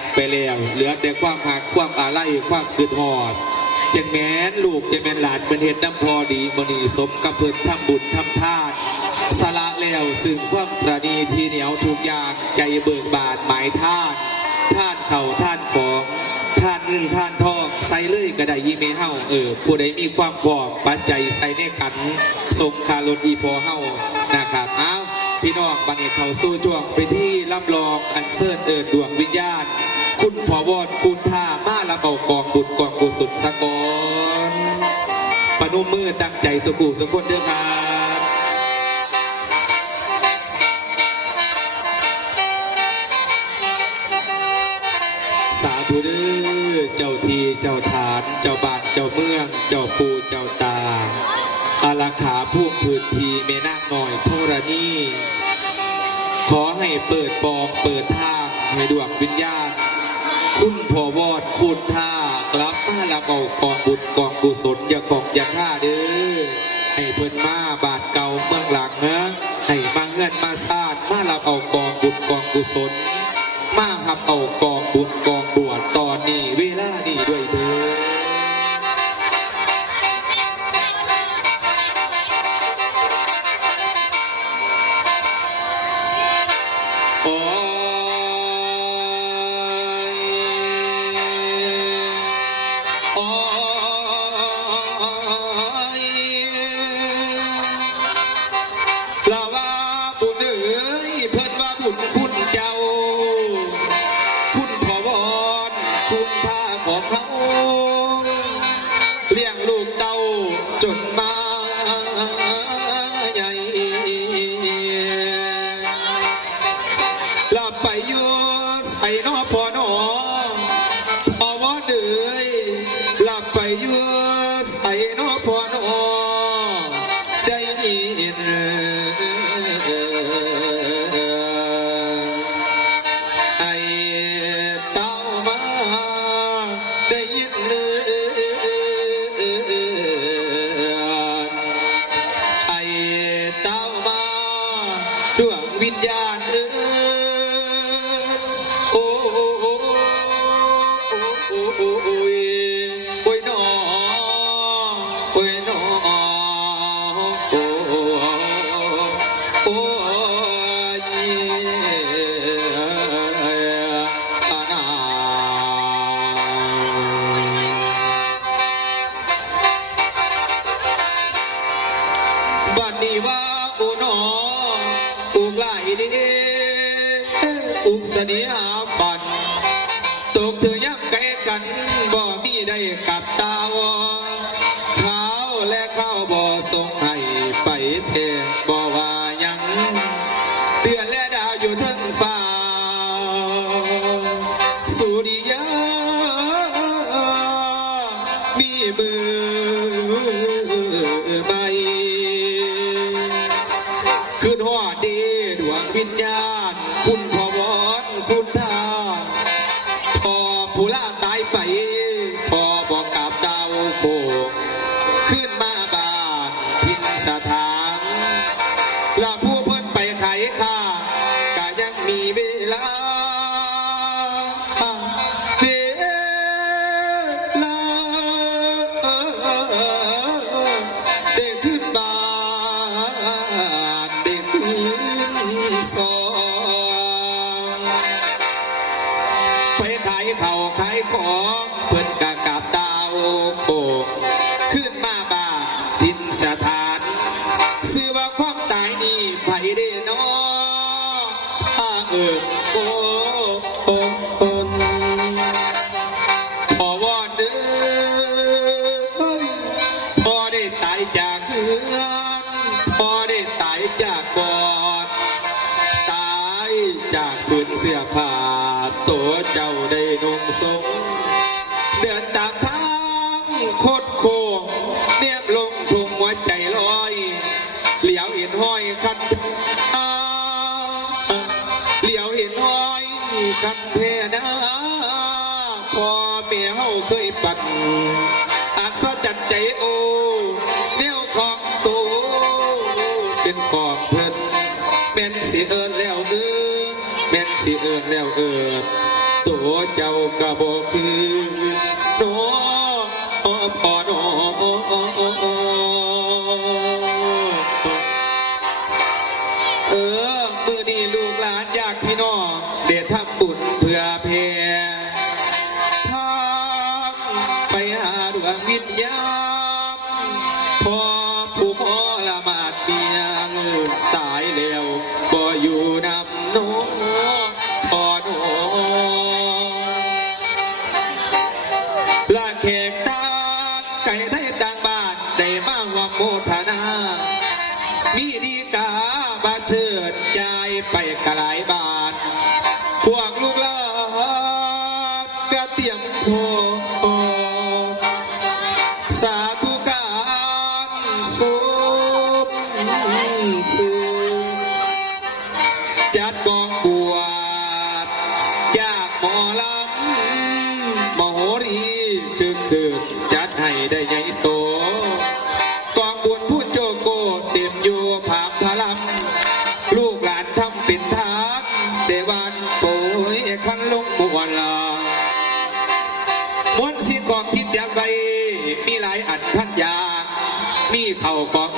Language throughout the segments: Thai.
ดไปแล้วเหลือแต่ความหักความอาลัยความคืดหอดจังแม้นลูกจะแม่นหลานเป็นเห็ดน้ำพอดีมณีสมกับเพิ่นทำบุญทำทานสละแล้วซึ่งความตรณีที่เหนียวทุกอย่างใจเบิกบานหมายท่านท่านเข่าท่านของท่านเงินท่านทองใส่เลยก็ได้ยีเมเฮาเออผู้ใดมีความพร้อมปัจจัยใส่ในขันส่งคารถอีพอเฮานะครับอ้า พี่น้องบันนี้เขาสู้ช่วงไปที่รับรองอันเชิญเอิดดวงวิญญาณ คุณพอวอดคุณท่ามาละเบากองบุญกองกุศลสะกอนปนุมมือตั้งใจสุขุสุขคนเด้อครับสาธุเด้อเจ้าทีเจ้าฐาน เจ้าบ้านเจ้าเมือง เจ้าปูเจ้าตาอาราขาพุ่มพื้นทีเมน หน่อยโทรณีขอให้เปิดปองเปิดทางให้ดวงวิญญาณคุณพอวอดคุณท่ากลับมาละเอากองบุญกองกุศลอย่ากองอย่าฆ่าเด้อให้เพิ่นมาบาดเก่าเมืองหลังนะให้มาเงื่อนมาซาดมาละเอากองบุญกองกุศลมาหับเอากอง ลาว่าบุญเอ๋ยเพิ่นว่าบุญคุณเจ้า คุณพอวอนคุณท่าของเขาเลี้ยงลูกเต้าจนมาใหญ่ลาไปอยู่ใส่นอพอนอพอวอนเอ๋ยลาไปอยู่ และข้าวบ่ส่งให้ไอัศจรรย์ใจโอ ยควันลงมวนลามวนสีกองที่เตรียมไว้มีหลายอันพัดยา มีเข่ากอง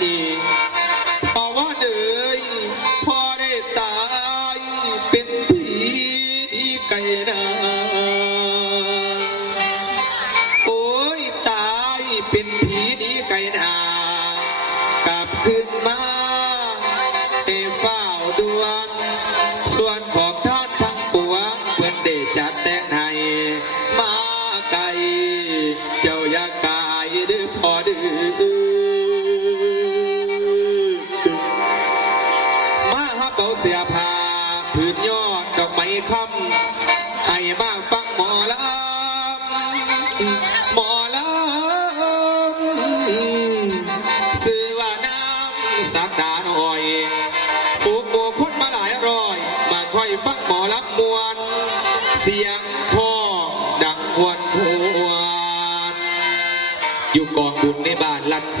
E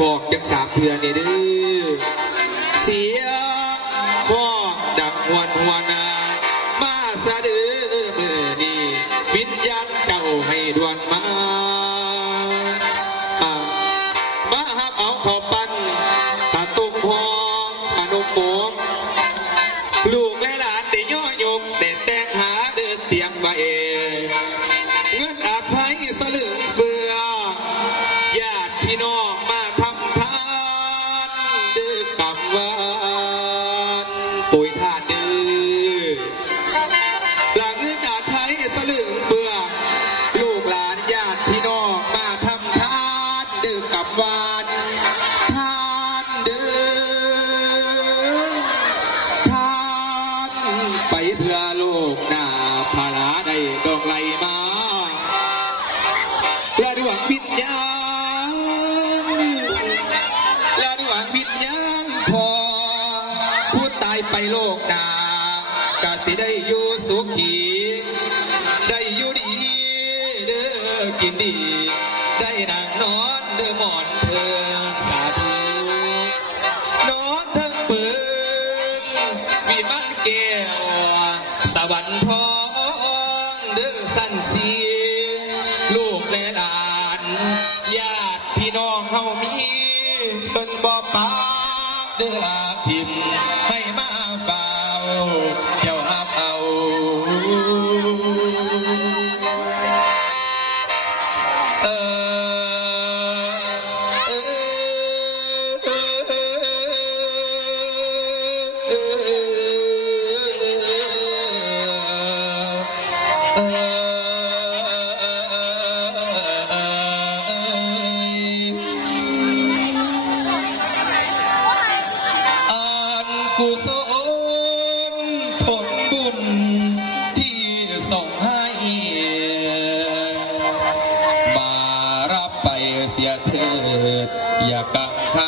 บอกจังสามเทือนี่เด้อเสียข้อดังวันวานามาสะดือเมื่อนี้วิญญาณเจ้าให้ดวนมา ดื้ ไปโลกนากาสิได้อยู่สุขี ได้อยู่ดีเด้อกินดี ได้นั่งนอนเด้อหมอน บุญที่ส่งให้ มารับไปเสียเถิดอย่ากังขา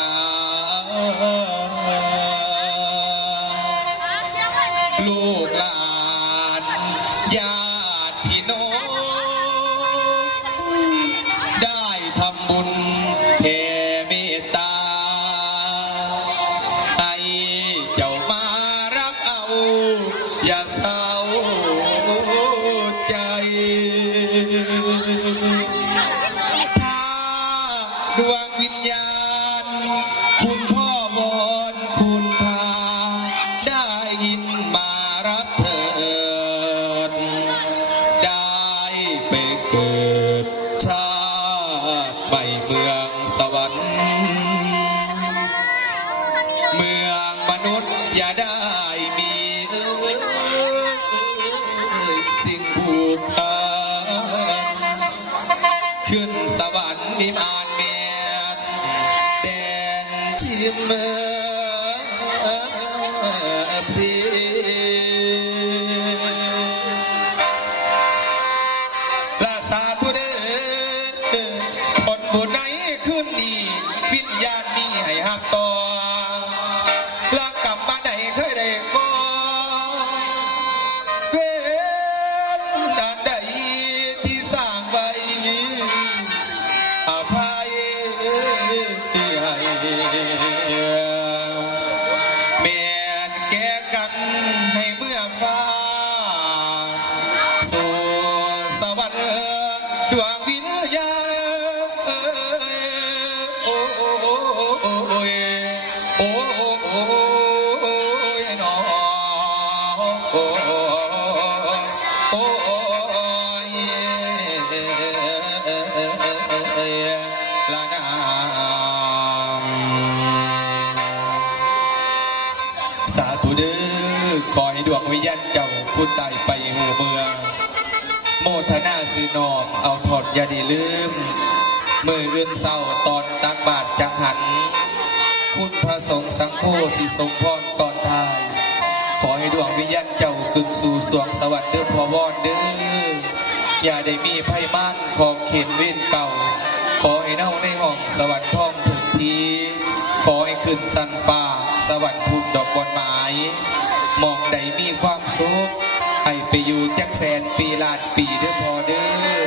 ทนาซื้อนอมเอาถอดอยาดีลืม มือเอื้นเศร้าตอนตักบาทจังหัน คุณพระสงฆ์สังโฆสิทรงพรก่อนทาย ขอให้ดวงวิญญาณเจ้าขึ้นสู่สวงสวรรค์เด้อพอวอนเด้ออย่าได้มีไพ่ม่านของเข็นเว้นเก่า ขอให้เน่าในห้องสวรรค์ท่องถึงทีขอให้ขึ้นสันฟ้าสวรรค์พุ่นดอกบอนไม้มองใดมีความสุข ให้ไปอยู่จักแสนปีลานปีเด้อพอเด้อ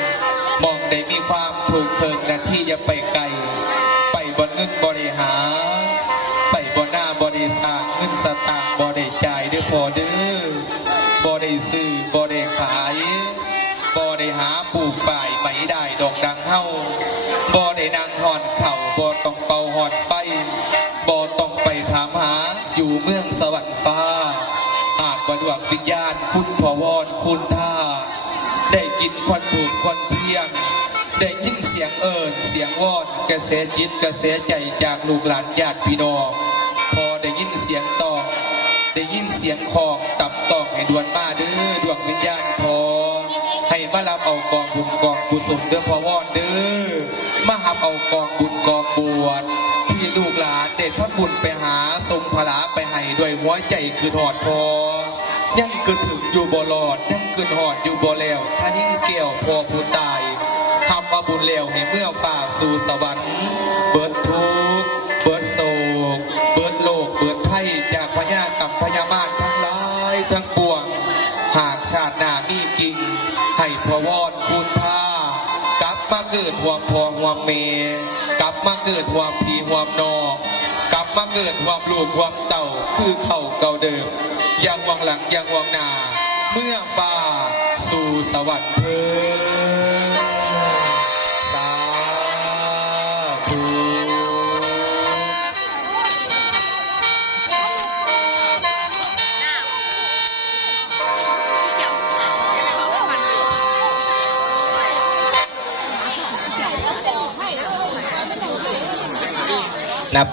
มองได้มีความถูกเคิงนะที่จะไปไกล ไปบนเงินบริหาร ไปบนหน้าบริษัทเงินสตางค์บริจายเด้อพอเด้อบริซื้อบริขายบริหาปลูกฝ่ายไม่ได้ดอกดังเฮาบอดีนางหอนเข่าบอต้องเป่าหอดไปบอต้องไปถามหาอยู่เมืองสวรรค์ฟ้า หว่าดวงวิญญาณ คุณพอวอนคุณท่า ได้กินควันถูกควันเที่ยง ได้ยินเสียงเอิญเสียงวอนกระแสจิตกระแสใจจากลูกหลานญาติพี่น้อง พอได้ยินเสียงตอกได้ยินเสียงของตับตอกให้ดวนมาเด้อดวงวิญญาณพอให้มารับเอากองบุญกองกุศลเด้อพอวอนเด้อมาหับเอากองบุญกองบวชที่ลูกหลานเด็ดทำบุญไปหาทรงพละไปให้ด้วยหัวใจคือหอดพอ ยังคือถึงอยู่บ่รอดยังคือหอดอยู่บ่แล้วท่านี้เกี่ยวพอผู้ตายทำมาบุญแล้วให้เมื่อฝ่าสู่สวรรค์ เบิดทุกเบิดโศก เบิดโลก เบิดไพ่จากพญากับพญามารทั้งหลายทั้งปวง หากชาติหน้ามีกิงให้พระวอนคุณท่ากลับมาเกิดหัวพอหัวเมกลับมาเกิดหัวพีหัวน อกกลับมาเกิดหัวลูกหัวเต่าคือเข่าเก่าเดิมยังวังหลังยังวังนา เมื่อฟ้าสู่สวรรค์เธอสาธุ